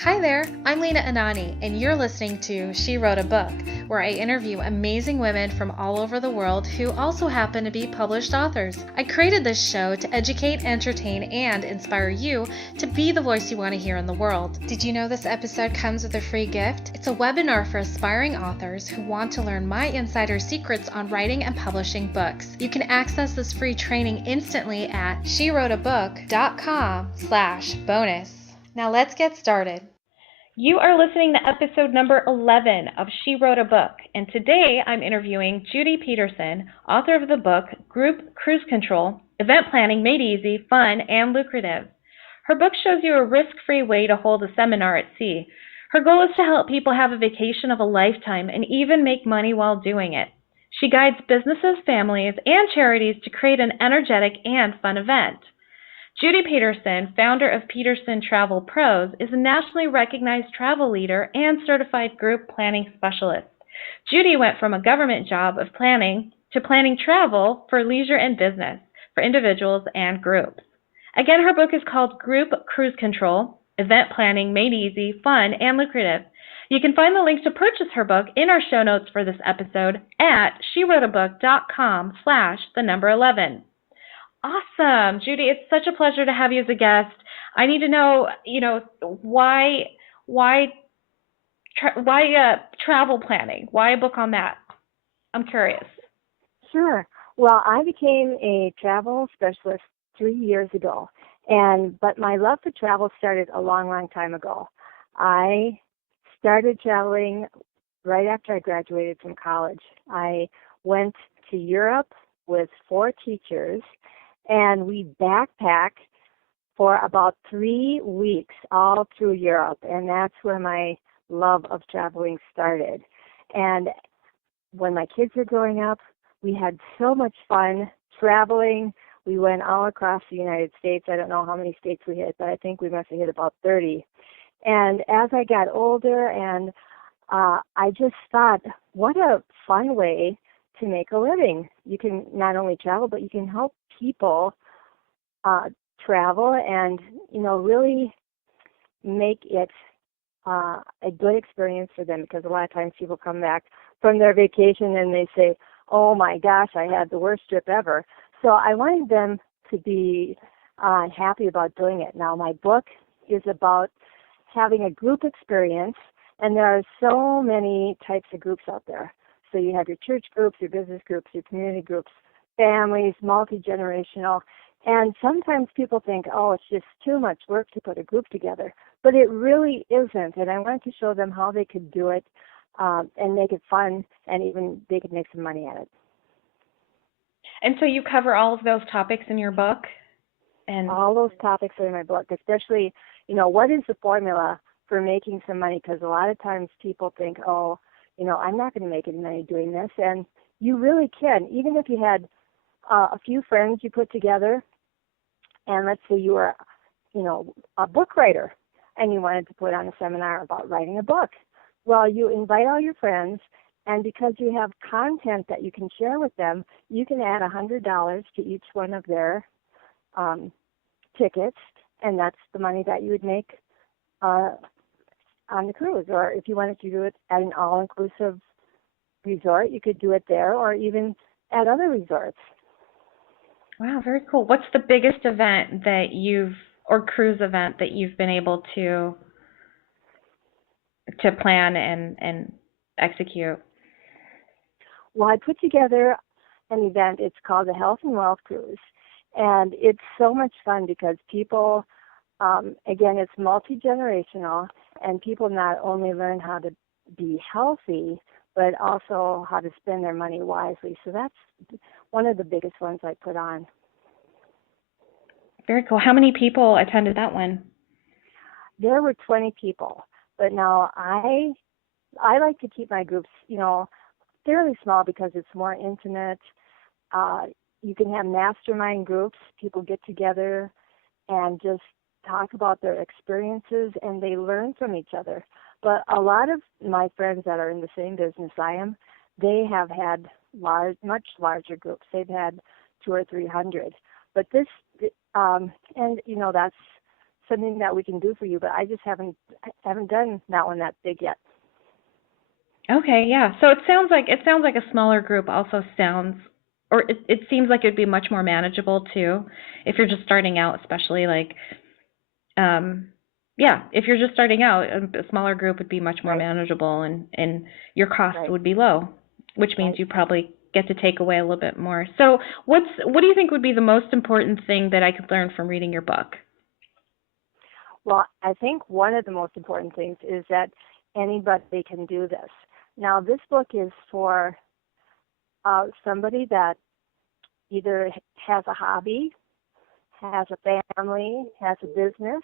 Hi there, I'm Lena Anani, and you're listening to She Wrote a Book, where I interview amazing women from all over the world who also happen to be published authors. I created this show to educate, entertain, and inspire you to be the voice you want to hear in the world. Did you know this episode comes with a free gift? It's a webinar for aspiring authors who want to learn my insider secrets on writing and publishing books. You can access this free training instantly at SheWroteABook.com/bonus. Now let's get started. You are listening to episode number 11 of She Wrote a Book, and today I'm interviewing Judy Peterson, author of the book Group Cruise Control, Event Planning Made Easy, Fun, and Lucrative. Her book shows you a risk-free way to hold a seminar at sea. Her goal is to help people have a vacation of a lifetime and even make money while doing it. She guides businesses, families, and charities to create an energetic and fun event. Judy Peterson, founder of Peterson Travel Pros, is a nationally recognized travel leader and certified group planning specialist. Judy went from a government job of planning to planning travel for leisure and business for individuals and groups. Again, her book is called Group Cruise Control, Event Planning Made Easy, Fun, and Lucrative. You can find the link to purchase her book in our show notes for this episode at SheWroteABook.com/11. Awesome. Judy, it's such a pleasure to have you as a guest. I need to know, why travel planning? Why a book on that? I'm curious. Sure. Well, I became a travel specialist 3 years ago, but my love for travel started a long, long time ago. I started traveling right after I graduated from college. I went to Europe with 4 teachers, and we backpacked for about 3 weeks all through Europe, and that's where my love of traveling started. And when my kids were growing up, we had so much fun traveling. We went all across the United States. I don't know how many states we hit, but I think we must have hit about 30. And as I got older, and I just thought, what a fun way to make a living. You can not only travel, but you can help people travel and, really make it a good experience for them, because a lot of times people come back from their vacation and they say, oh my gosh, I had the worst trip ever. So I wanted them to be happy about doing it. Now, my book is about having a group experience, and there are so many types of groups out there. So you have your church groups, your business groups, your community groups, families, multi-generational. And sometimes people think, oh, it's just too much work to put a group together. But it really isn't. And I wanted to show them how they could do it and make it fun, and even they could make some money at it. And so you cover all of those topics in your book? And all those topics are in my book, especially, what is the formula for making some money? Because a lot of times people think, oh, I'm not going to make any money doing this. And you really can. Even if you had a few friends you put together, and let's say you were, a book writer, and you wanted to put on a seminar about writing a book. Well, you invite all your friends, and because you have content that you can share with them, you can add $100 to each one of their tickets, and that's the money that you would make on the cruise. Or if you wanted to do it at an all-inclusive resort, you could do it there, or even at other resorts. Wow, very cool. What's the biggest event or cruise event that you've been able to plan and execute? Well, I put together an event. It's called the Health and Wealth Cruise, and it's so much fun because people, again, it's multi-generational, and people not only learn how to be healthy, but also how to spend their money wisely. So that's one of the biggest ones I put on. Very cool. How many people attended that one? There were 20 people, but now I like to keep my groups, fairly small because it's more intimate. You can have mastermind groups. People get together and just talk about their experiences, and they learn from each other. But a lot of my friends that are in the same business I am, they have had much larger groups. They've had 200 or 300. But this, and that's something that we can do for you, but I just haven't done that one that big yet. Okay, yeah. So it sounds like a smaller group also sounds, or it seems like it'd be much more manageable too, if you're just starting out, especially like, yeah, if you're just starting out, a smaller group would be much more Right. manageable, and your cost Right. would be low, which means Right. you probably get to take away a little bit more. So what do you think would be the most important thing that I could learn from reading your book? Well, I think one of the most important things is that anybody can do this. Now, this book is for somebody that either has a hobby, has a family, has a business.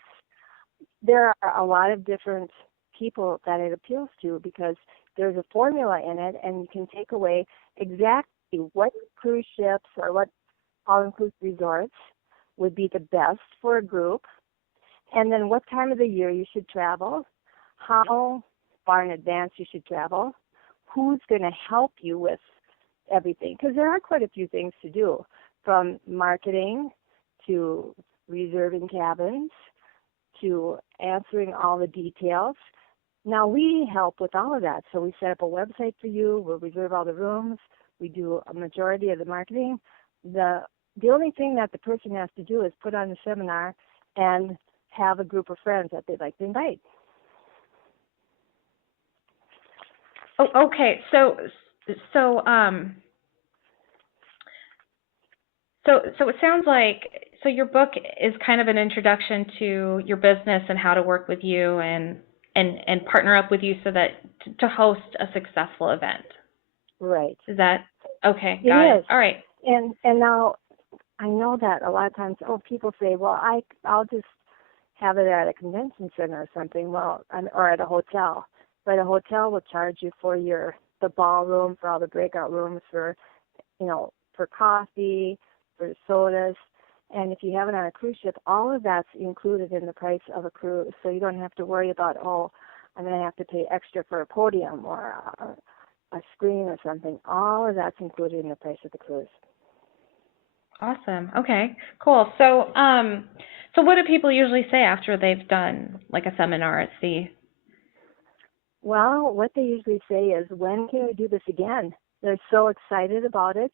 There are a lot of different people that it appeals to because there's a formula in it, and you can take away exactly what cruise ships or what all-inclusive resorts would be the best for a group, and then what time of the year you should travel, how far in advance you should travel, who's going to help you with everything, because there are quite a few things to do, from marketing to reserving cabins to answering all the details. Now, we help with all of that. So we set up a website for you. We'll reserve all the rooms. We do a majority of the marketing. The only thing that the person has to do is put on the seminar and have a group of friends that they'd like to invite. Oh, okay. So it sounds like your book is kind of an introduction to your business and how to work with you and partner up with you so that to host a successful event. Right. Is that okay? It Got is. it. All right. And now I know that a lot of times, people say, well, I'll just have it at a convention center or something, or at a hotel. But a hotel will charge you for the ballroom, for all the breakout rooms, for coffee, for sodas. And if you have it on a cruise ship, all of that's included in the price of a cruise. So you don't have to worry about, I'm going to have to pay extra for a podium or a screen or something. All of that's included in the price of the cruise. Awesome. Okay, cool. So what do people usually say after they've done like a seminar at sea? Well, what they usually say is, when can we do this again? They're so excited about it,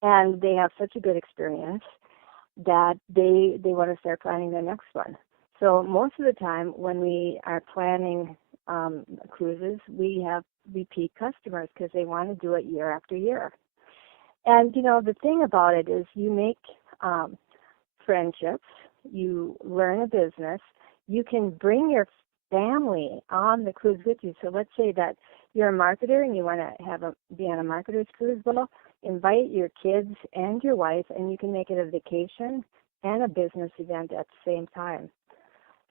and they have such a good experience that they want to start planning their next one. So most of the time when we are planning cruises, we have repeat customers because they want to do it year after year. And, the thing about it is you make friendships, you learn a business, you can bring your family on the cruise with you. So let's say that you're a marketer and you want to be on a marketer's cruise. Well, invite your kids and your wife, and you can make it a vacation and a business event at the same time.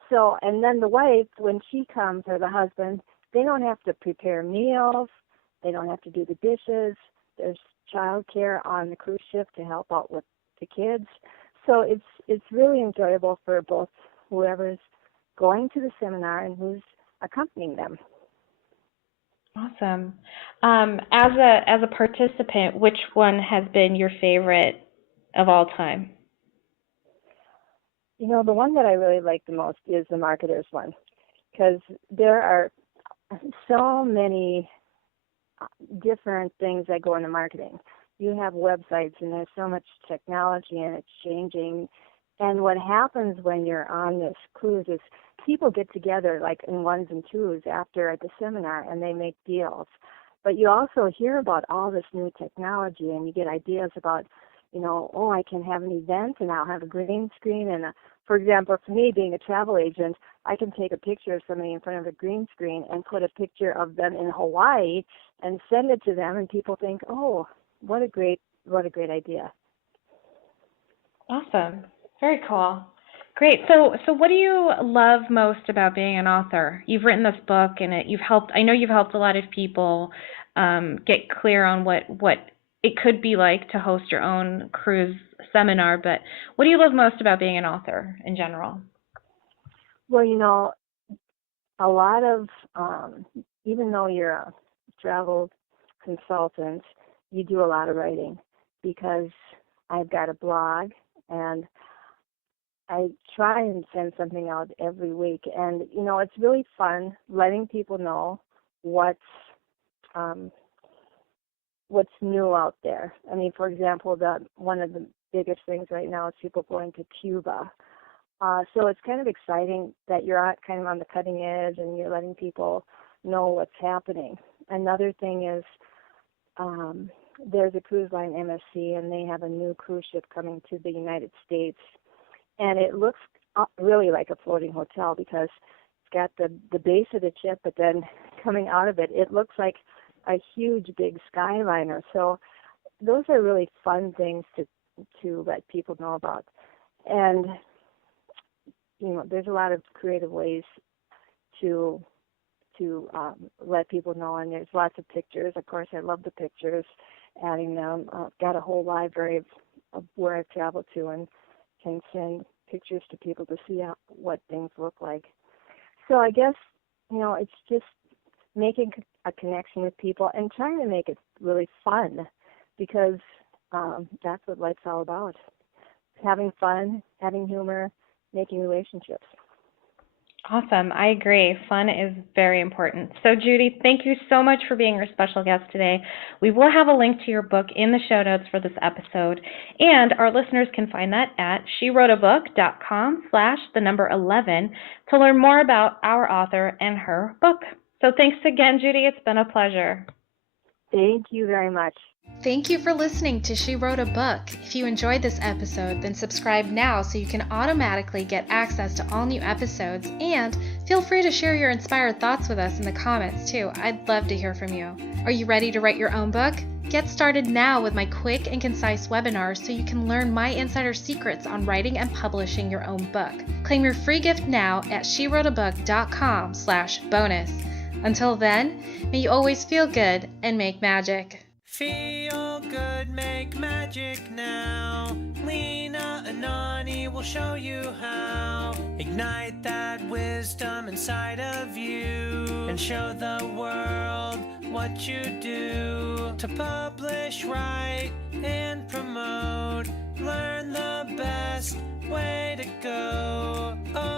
So, and then the wife, when she comes, or the husband, they don't have to prepare meals. They don't have to do the dishes. There's child care on the cruise ship to help out with the kids. So it's really enjoyable for both whoever's going to the seminar and who's accompanying them. Awesome. As a participant, which one has been your favorite of all time? The one that I really like the most is the marketer's one, because there are so many different things that go into marketing. You have websites, and there's so much technology, and it's changing. And what happens when you're on this cruise is people get together like in ones and twos after at the seminar, and they make deals. But you also hear about all this new technology, and you get ideas about, I can have an event and I'll have a green screen. And for example, for me, being a travel agent, I can take a picture of somebody in front of a green screen and put a picture of them in Hawaii and send it to them, and people think, what a great idea. Awesome. Very cool. Great. So what do you love most about being an author? You've written this book, and I know you've helped a lot of people get clear on what it could be like to host your own cruise seminar, but what do you love most about being an author in general? Well, a lot of, even though you're a travel consultant, you do a lot of writing, because I've got a blog, and I try and send something out every week, and it's really fun letting people know what's new out there. I mean, for example, one of the biggest things right now is people going to Cuba. So it's kind of exciting that you're kind of on the cutting edge and you're letting people know what's happening. Another thing is there's a cruise line, MSC, and they have a new cruise ship coming to the United States. And it looks really like a floating hotel because it's got the base of the ship, but then coming out of it, it looks like a huge big skyliner. So those are really fun things to let people know about. And there's a lot of creative ways to let people know, and there's lots of pictures. Of course, I love the pictures, adding them. I've got a whole library of where I've traveled to and can send pictures to people to see what things look like. So I guess, it's just making a connection with people and trying to make it really fun, because that's what life's all about. Having fun, having humor, making relationships. Awesome. I agree. Fun is very important. So, Judy, thank you so much for being our special guest today. We will have a link to your book in the show notes for this episode, and our listeners can find that at SheWroteABook.com/11 to learn more about our author and her book. So thanks again, Judy. It's been a pleasure. Thank you very much. Thank you for listening to She Wrote a Book. If you enjoyed this episode, then subscribe now so you can automatically get access to all new episodes, and feel free to share your inspired thoughts with us in the comments too. I'd love to hear from you. Are you ready to write your own book? Get started now with my quick and concise webinars so you can learn my insider secrets on writing and publishing your own book. Claim your free gift now at SheWroteABook.com/bonus. Until then, may you always feel good and make magic. Feel good, make magic now. Lena, Anani will show you how. Ignite that wisdom inside of you and show the world what you do. To publish, write, and promote, learn the best way to go. Oh,